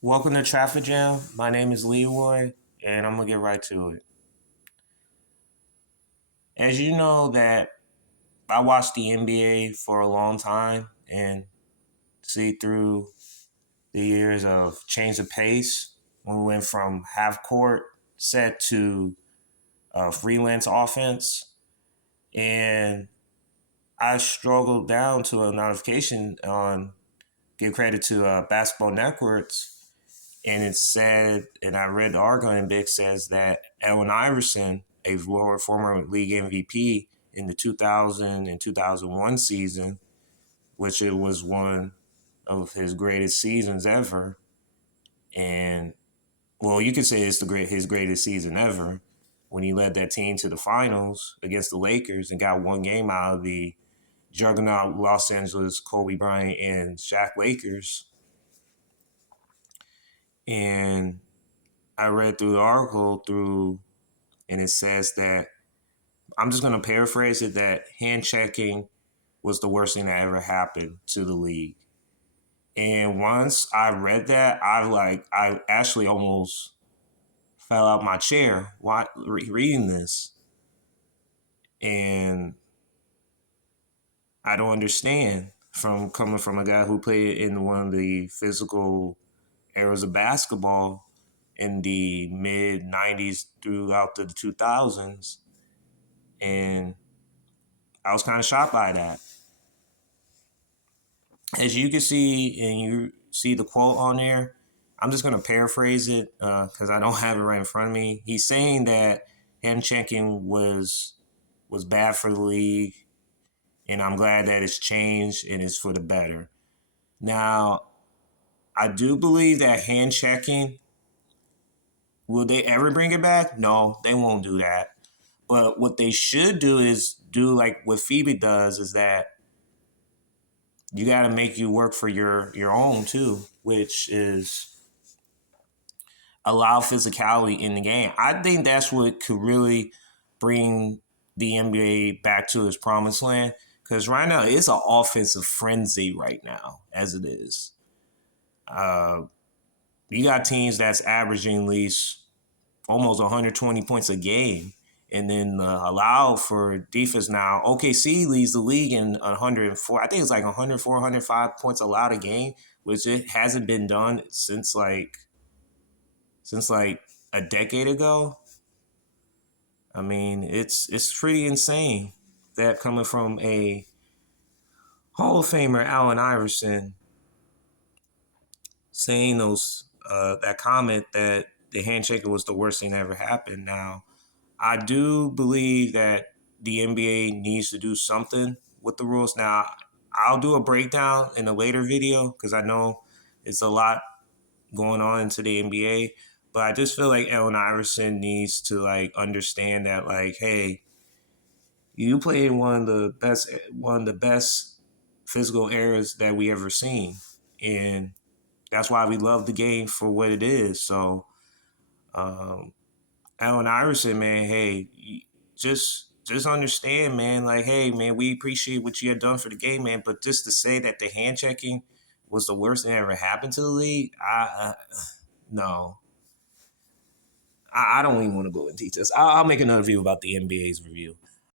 Welcome to Traffic Jam. My name is Leroy, and I'm gonna get right to it. As you know, that I watched the NBA for a long time and see through the years of change of pace when we went from half court set to freelance offense, and I struggled down to a notification on give credit to Basketball Networks, and it said, and I read the article, and Big says that Allen Iverson, a former league MVP in the 2000 and 2001 season, which it was one of his greatest seasons ever, and well, you could say it's his greatest season ever when he led that team to the finals against the Lakers and got one game out of the juggernaut Los Angeles Kobe Bryant and Shaq Lakers. And I read through the article and it says that I'm just going to paraphrase it that hand checking was the worst thing that ever happened to the league. And once I read that, I actually almost fell out my chair reading this, and I don't understand from coming from a guy who played in one of the physical eras of basketball in the mid 90s throughout the 2000s, and I was kind of shocked by that. As you can see, and you see the quote on there, I'm just going to paraphrase it because I don't have it right in front of me. He's saying that hand checking was bad for the league, and I'm glad that it's changed and it's for the better. Now, I do believe that hand checking, will they ever bring it back? No, they won't do that. But what they should do is do like what Phoebe does, is that you got to make you work for your own too, which is allow physicality in the game. I think that's what could really bring the NBA back to its promised land. Because right now it's an offensive frenzy right now, as it is. Uh, you got teams that's averaging at least almost 120 points a game, and then allow for defense now. OKC leads the league in 104. I think it's like 104, 105 points allowed a game, which it hasn't been done since like a decade ago. I mean, it's pretty insane that coming from a Hall of Famer Allen Iverson saying that comment that the handshaking was the worst thing that ever happened. Now, I do believe that the NBA needs to do something with the rules. Now, I'll do a breakdown in a later video because I know it's a lot going on into the NBA. But I just feel like Allen Iverson needs to understand that hey, you played one of the best physical eras that we ever seen, and that's why we love the game for what it is. So, um, Allen Iverson, man, hey, just understand, man. Like, hey, man, we appreciate what you had done for the game, man. But just to say that the hand checking was the worst thing that ever happened to the league, no, I don't even want to go into details. I'll make another video about the NBA's review.